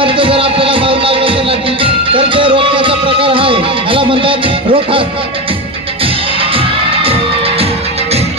वरचं जर आपल्याला मारू लागलं तर ते रोखण्याचा प्रकार आहे, याला म्हणतात रोखा.